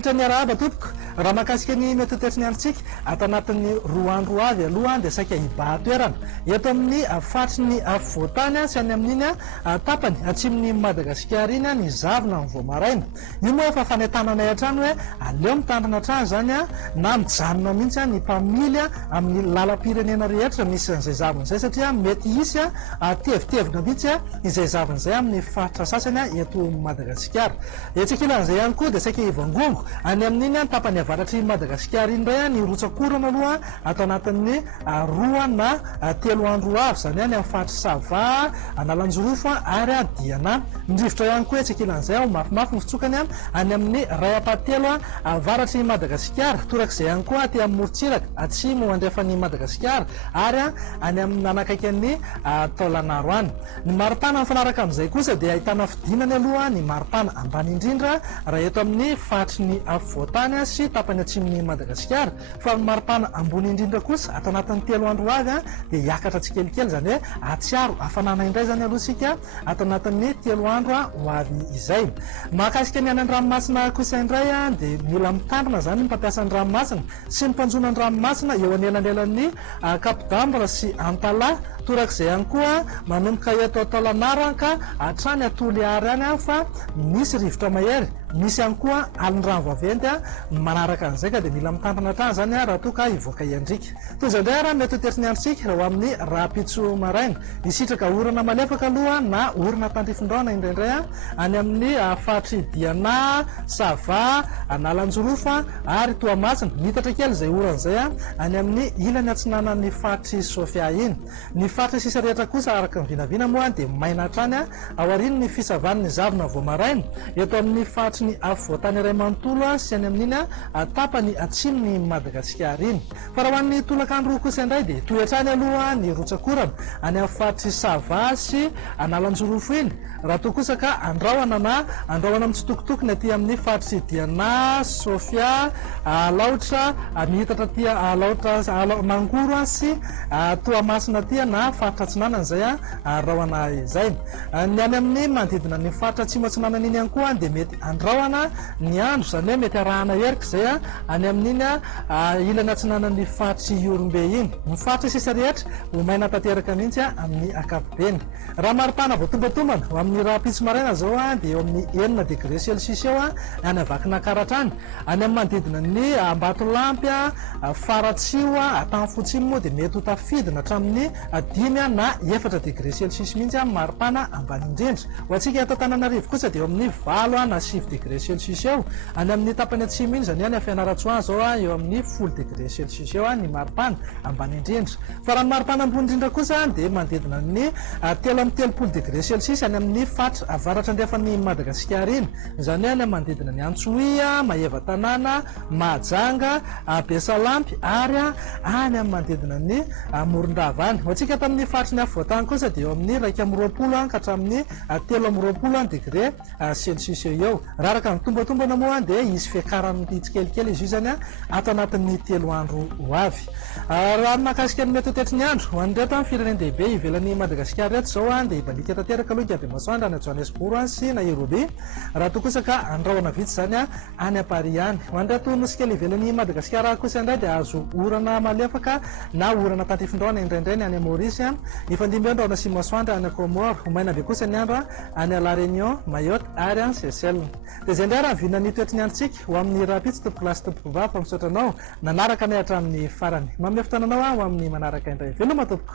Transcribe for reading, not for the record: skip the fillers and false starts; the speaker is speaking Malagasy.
Manolotra ny arahaba tompoko raha mahakasika ny metotetry ny androntsika ato anatin'ny roa andro avy aloha dia saika hibaha-toerana eto amin'ny faritry ny voatany sy any amin'iny tapany atsimon'ny Madagasikara iny ny zavona ny voamaraina. Io moa efa fanentananay hatrany hoe aleo mitandrina hatrany zany na mijanona mihitsy ny mpamily amin'ny lalam-pirenena rehetra misy an'izay zavona izay satria mety hisy tevitevina mihitsy izay zavona izay amin'ny faritra sasany eto Madagasikara. Etsekilan'izay ihany koa dia saika hivangongo any amin'iny tapany avaratry Madagasikara iny indray ny rotsakorana aloha atao anatin'ny roa na telo andro avy zany any amin'ny faritra Sava Analanjorofo ary Diana. Ndrivotra ihany koa etsekilan'izay ao mafimafy ny fitsokany any amin'ny ray apatelo avaratry Madagasikara torak'izay ihany koa aty amin'ny morontsiraka atsimo andrefan'ny Madagasikara ary any amin'ny anakaiky ny Taolagnaro any. Ny maripana mifanaraka amin'izay kosa dia ahitana fidinany aloha ny maripana ambany indrindra raha eto amin'ny faritry ny voatany sy tapany atsimon'ny Madagasikara, fa ny maripana ambony indrindra kosa atao anatin'ny telo andro avy dia hiakatra tsikelikely zany hoe atsiaro hafanana indray zany aloha sika atao anatin'ny telo andro ho avy izay. Mahakasika ny any an-dranomasina kosa indray dia mila mitandrina zany ny mpampiasa ny ranomasina sy ny mpanjona ny ranomasina eo anelanelan'ny Kapodambra sy Antala torak'izay ihany koa manomboka eto Taolagnaro ka hatrany Toliary any fa misy rivotra mahery, misy ihany koa alin-drano vaventy manaraka an'izay ka dia mila mitandrina hatrany zany raha toa ka hivoaka iandrika. Toy izay indray raha mety hoteritsy ny androntsika ho amin'ny rapitso maraina hisitraka orana malefaka aloha na orana tandrifin-drona indraindray any amin'ny faritry Diana, Sava, Analanjorofo ary Toamasina. Mitatra kely izay oran'izay any amin'ny ilany atsinanan'ny faritry Sofia iny. Ny faritra sisa rehetra kosa araka ny vinavina moa dia maina hatrany ao aoriany ny fisavan'ny zavona voamaraina eto amin'ny faritry ny voatany iray manontolo sy any amin'iny tapany atsimony Madagasikara iny. Fa raha ho an'ny tolakandro kosa indray dia toetrany aloha ny rotsakorana any amin'ny faritry Sava sy Analanjorofo iny. Raha toa kosa ka andrahoana na andrahoana mitsitokotokony aty amin'ny faritry Diana, Sofia, Laotra, mihitatra aty Laotra Mangoro sy Toamasina aty na faritra atsinanana izay andrahoana izay. Ny any amin'ny manodidina ny faritra atsimo atsinanana iny ihany koa dia mety andrahoana ny andro zany hoe mety arahana herika izay any amin'iny ilany atsinanan'ny faritry Iorombe iny. Ny faritra sisa rehetra ho maina tanteraka mihitsy amin'ny ankapobeny. Raha maripana voatombatombana ho amin'ny rapitso maraina zao dia eo amin'ny 9 degré celsius eo any avakina karatrany. Any amin'ny manodidina ny Ambatolampy, Faratsio, Atanfotsiny moa dia mety ho tafidina hatramin'ny 5 na 4 degré celsius mihitsy maripana ambany indrindra. Ho antsika eto Antananarivo kosa dia eo amin'ny 7 na 7 degré celsius eo. Any amin'ny tapany atsimo iny zany any Fianaratsoa zao eo amin'ny 10 degré celsius eo ny maripana ambany indrindra. Fa raha ny maripana ambony indrindra kosa dia manodidina ny 3 degré celsius any amin'ny faritra avaratra andrefan'ny Madagasikara iny. Zany any manodidina ny Antsoia, Mahevatanana, Mahajanga, Besalampy ary any amin'ny manodidina ny Morondrava any. Ho antsika tamin'ny faritry ny voatany kosa dia eo amin'ny 2 ka hatramin'ny 3 degré celsius eo. Raha araka mitombotombana moa dia isy fiakarany tsikelikely izy io zany ato anatin'ny 3 andro ho avy. Raha mahakasika ny mety hotetry ny andro ho an'ireto amin'ny firenendehibe ivelan'ny Madagasikara reto zao dia hibalika tanteraka aloha Ikavy Masoandra any Johannesburg sy Nairobi. Raha toa kosa ka andrahoana vitsy zany any Paris any. Ho an'ireto nosy kely ivelan'ny Madagasikara kosa indray dia azo orana malefaka na orana tandrifin-drona indraindray ny any Maurice, ifandimby andro sy Masoandra any Comore. Ho maina be kosa ny andro any La Réunion, Mayotte ary Seychelles. Dia izay indray raha vinany toetry ny androntsika ho amin'ny rapitso tompoko lasy tompoko vava fa misaotra anao nanaraka nay hatramin'ny farany. Manome fotoana anao ho amin'ny manaraka indray. Veloma tompoko.